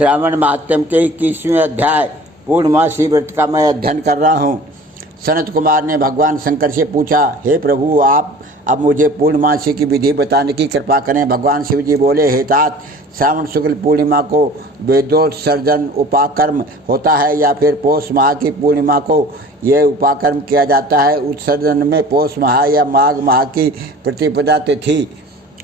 श्रावण महात्म के 21वें अध्याय पूर्णमासी व्रत का मैं अध्ययन कर रहा हूँ। सनत कुमार ने भगवान शंकर से पूछा, हे प्रभु, आप अब मुझे पूर्णमासी की विधि बताने की कृपा करें। भगवान शिव जी बोले, हे तात, श्रावण शुक्ल पूर्णिमा को वेदोत्सर्जन उपाकर्म होता है या फिर पौष माह की पूर्णिमा को यह उपाकर्म किया जाता है। उत्सर्जन में पौष माह या माघ माह की प्रतिपदा तिथि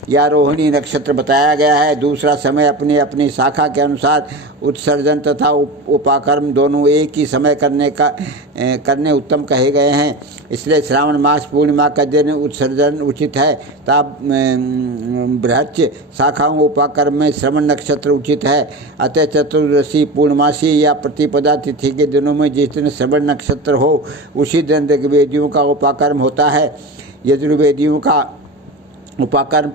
या रोहिणी नक्षत्र बताया गया है। दूसरा समय अपनी अपनी शाखा के अनुसार उत्सर्जन तथा उपाकर्म दोनों एक ही समय करने उत्तम कहे गए हैं। इसलिए श्रावण मास पूर्णिमा का दिन उत्सर्जन उचित है तब बृहच्छ शाखाओं उपाकर्म में श्रवण नक्षत्र उचित है। अतः चतुर्दशी पूर्णमासी या प्रतिपदा तिथि के दिनों में जिस दिन श्रवण नक्षत्र हो उसी दिन ऋग्वेदियों का उपाकर्म होता है। यजुर्वेदियों का उपाकर्म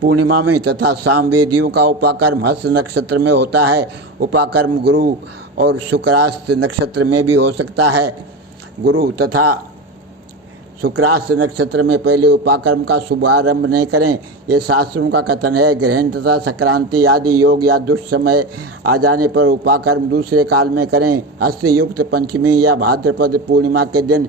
पूर्णिमा में तथा सामवेदियों का उपाकर्म हस्त नक्षत्र में होता है। उपाकर्म गुरु और शुक्रास्त नक्षत्र में भी हो सकता है। गुरु तथा शुक्रास्त नक्षत्र में पहले उपाकर्म का शुभारंभ नहीं करें, ये शास्त्रों का कथन है। ग्रहण तथा संक्रांति आदि योग या दुष्ट समय आ जाने पर उपाकर्म दूसरे काल में करें। हस्त युक्त पंचमी या भाद्रपद पूर्णिमा के दिन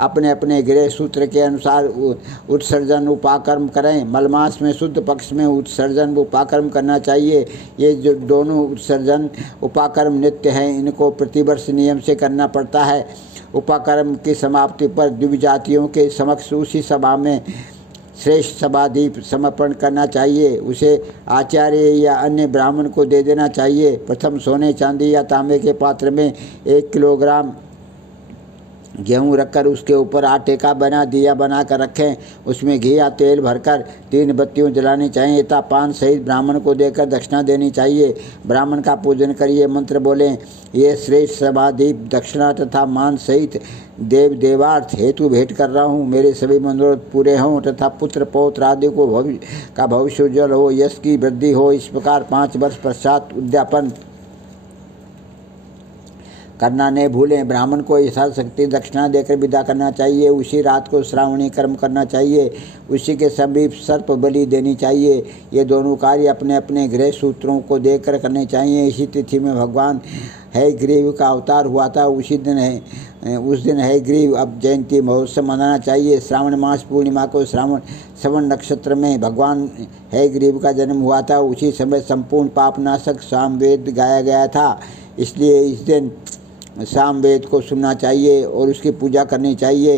अपने अपने गृह सूत्र के अनुसार उत्सर्जन उपाकर्म करें। मलमास में शुद्ध पक्ष में उत्सर्जन उपाकर्म करना चाहिए। ये जो दोनों उत्सर्जन उपाकर्म नित्य हैं, इनको प्रतिवर्ष नियम से करना पड़ता है। उपाकर्म की समाप्ति पर द्विजातियों के समक्ष उसी सभा में श्रेष्ठ सभादीप समर्पण करना चाहिए। उसे आचार्य या अन्य ब्राह्मण को दे देना चाहिए। प्रथम सोने चांदी या तांबे के पात्र में 1 किलोग्राम गेहूँ रखकर उसके ऊपर आटे का बना दिया बनाकर रखें। उसमें घी या तेल भरकर 3 बत्तियों जलानी चाहिए तथा पान सहित ब्राह्मण को देकर दक्षिणा देनी चाहिए। ब्राह्मण का पूजन कर ये मंत्र बोलें, ये श्रेष्ठ सभादीप दक्षिणा तथा मान सहित देव देवार्थ हेतु भेंट कर रहा हूँ। मेरे सभी मनोरथ पूरे हों तथा पुत्र पौत्र आदि को भविष्य उज्ज्वल हो, यश की वृद्धि हो। इस प्रकार 5 वर्ष पश्चात उद्यापन करना नहीं भूलें। ब्राह्मण को यथाशक्ति दक्षिणा देकर विदा करना चाहिए। उसी रात को श्रावणी कर्म करना चाहिए। उसी के समीप सर्प बलि देनी चाहिए। ये दोनों कार्य अपने अपने गृह सूत्रों को देकर करने चाहिए। इसी तिथि में भगवान हयग्रीव का अवतार हुआ था। उस दिन हयग्रीव अब जयंती महोत्सव मनाना चाहिए। श्रावण मास पूर्णिमा को श्रवण नक्षत्र में भगवान हयग्रीव का जन्म हुआ था। उसी समय संपूर्ण पापनाशक सामवेद गाया गया था। इसलिए इस दिन सामवेद को सुनना चाहिए और उसकी पूजा करनी चाहिए।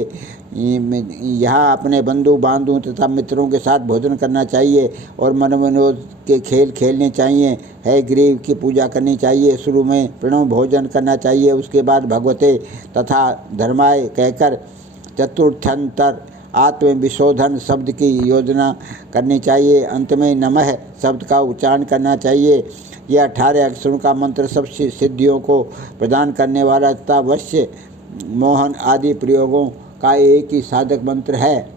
यहाँ अपने बंधु बांधवों तथा मित्रों के साथ भोजन करना चाहिए और मनोविनोद के खेल खेलने चाहिए। हयग्रीव की पूजा करनी चाहिए। शुरू में प्रणव भोजन करना चाहिए। उसके बाद भगवते तथा धर्माय कहकर चतुर्थ्यंतर आत्मविशोधन शब्द की योजना करनी चाहिए। अंत में नमः शब्द का उच्चारण करना चाहिए। यह 18 अक्षरों का मंत्र सब सिद्धियों को प्रदान करने वाला तथा वश्य मोहन आदि प्रयोगों का एक ही साधक मंत्र है।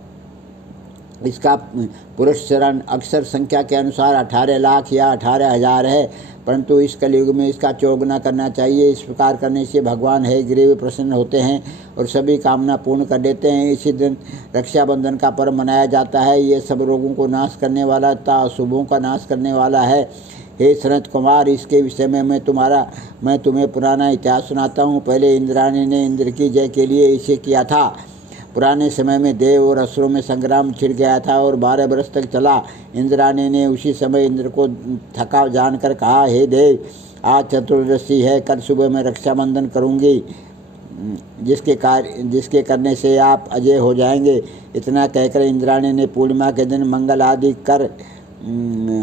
इसका पुरुष चरण अक्षर संख्या के अनुसार 18 लाख या 18,000 है, परंतु इस कलयुग में इसका चौगुना करना चाहिए। इस प्रकार करने से भगवान हयग्रीव प्रसन्न होते हैं और सभी कामना पूर्ण कर देते हैं। इसी दिन रक्षाबंधन का पर्व मनाया जाता है। ये सब रोगों को नाश करने वाला तथा अशुभों का नाश करने वाला है। हे सनत कुमार, इसके विषय में मैं तुम्हें पुराना इतिहास सुनाता हूँ। पहले इंद्राणी ने इंद्र की जय के लिए इसे किया था। पुराने समय में देव और असुरों में संग्राम छिड़ गया था और 12 वर्ष तक चला। इंद्राणी ने उसी समय इंद्र को थका जानकर कहा, हे देव, आज चतुर्दशी है, कल सुबह मैं रक्षाबंधन करूँगी, जिसके करने से आप अजय हो जाएंगे। इतना कहकर इंद्राणी ने पूर्णिमा के दिन मंगल आदि कर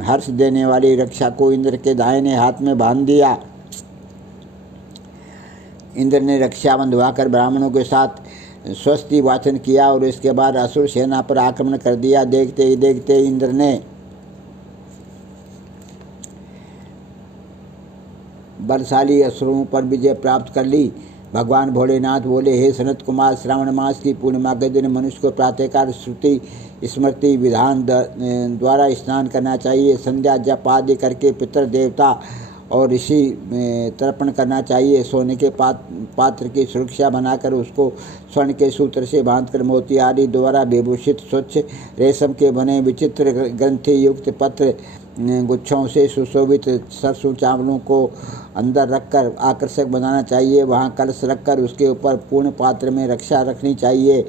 हर्ष देने वाली रक्षा को इंद्र के दाहिने हाथ में बांध दिया। इंद्र ने रक्षा बंधवाकर ब्राह्मणों के साथ स्वस्ति वाचन किया और इसके बाद असुर सेना पर आक्रमण कर दिया। देखते ही देखते इंद्र ने बलशाली असुरों पर विजय प्राप्त कर ली। भगवान भोलेनाथ बोले, हे सनत कुमार, श्रावण मास की पूर्णिमा के दिन मनुष्य को प्रातःकाल श्रुति स्मृति विधान द्वारा स्नान करना चाहिए। संध्या जप आदि करके पितर देवता और ऋषि तर्पण करना चाहिए। सोने के पात्र की सुरक्षा बनाकर उसको स्वर्ण के सूत्र से बांधकर मोती आदि द्वारा विभूषित स्वच्छ रेशम के बने विचित्र ग्रंथि युक्त पत्र गुच्छों से सुशोभित सरसों चावलों को अंदर रखकर आकर्षक बनाना चाहिए। वहाँ कलश रखकर उसके ऊपर पूर्ण पात्र में रक्षा रखनी चाहिए।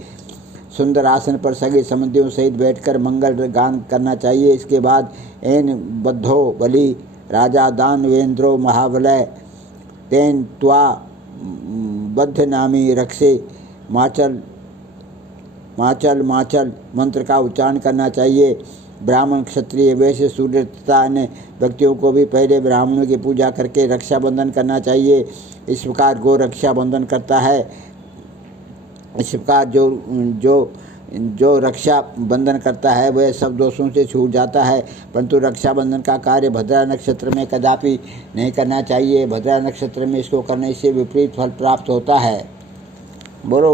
सुंदर आसन पर सगे संबंधियों सहित बैठकर मंगल गान करना चाहिए। इसके बाद एन बद्धो बलि राजा दानवेंद्रो महाबलय तेन त्वा बद्ध नामी रक्षे माचल माचल माचल मंत्र का उच्चारण करना चाहिए। ब्राह्मण, क्षत्रिय, वैश्य, शूद्र तथा अन्य व्यक्तियों को भी पहले ब्राह्मणों की पूजा करके रक्षाबंधन करना चाहिए। इस प्रकार गो रक्षाबंधन करता है। इस प्रकार जो रक्षा बंधन करता है वह सब दोषों से छूट जाता है। परंतु रक्षाबंधन का कार्य भद्रा नक्षत्र में कदापि नहीं करना चाहिए। भद्रा नक्षत्र में इसको करने से विपरीत फल प्राप्त होता है। बोलो